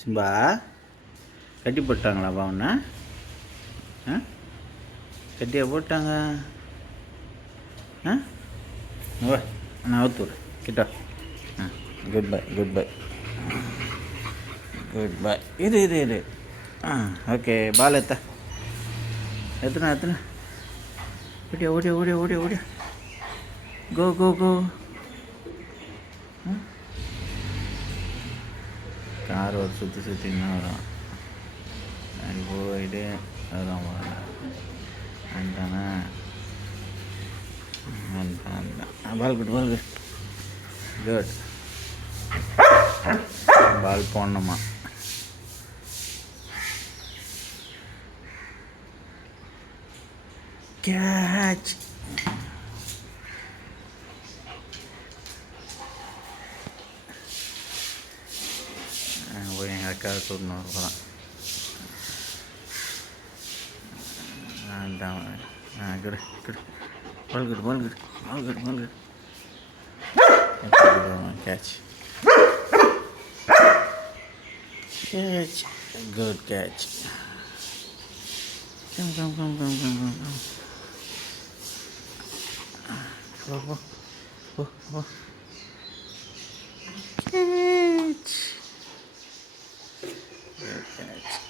Simba கட்டி போட்டாங்களாப்பா உன்னை? ஆ கட்டியா போட்டாங்க? ஆ வா நான் அவுத்துறேன் கிட்ட. ஆ good bye good bye good bye. இரு ஆ ஓகே. பால் எத்தனை ஓடியா ஓடியா ஓடியா ஓடியா ஓடியா கோ கார் ஒரு சுற்றினா வரும். அது போயிட்டு வரும். அதுதானே பால் குட் குட் பால் போடணுமா? கேட்ச். போய் எங்கள் அக்காவை கூட்டின்னு வரப்போகிறான். Good ball good catch good catch. Come போ catch. Good catch.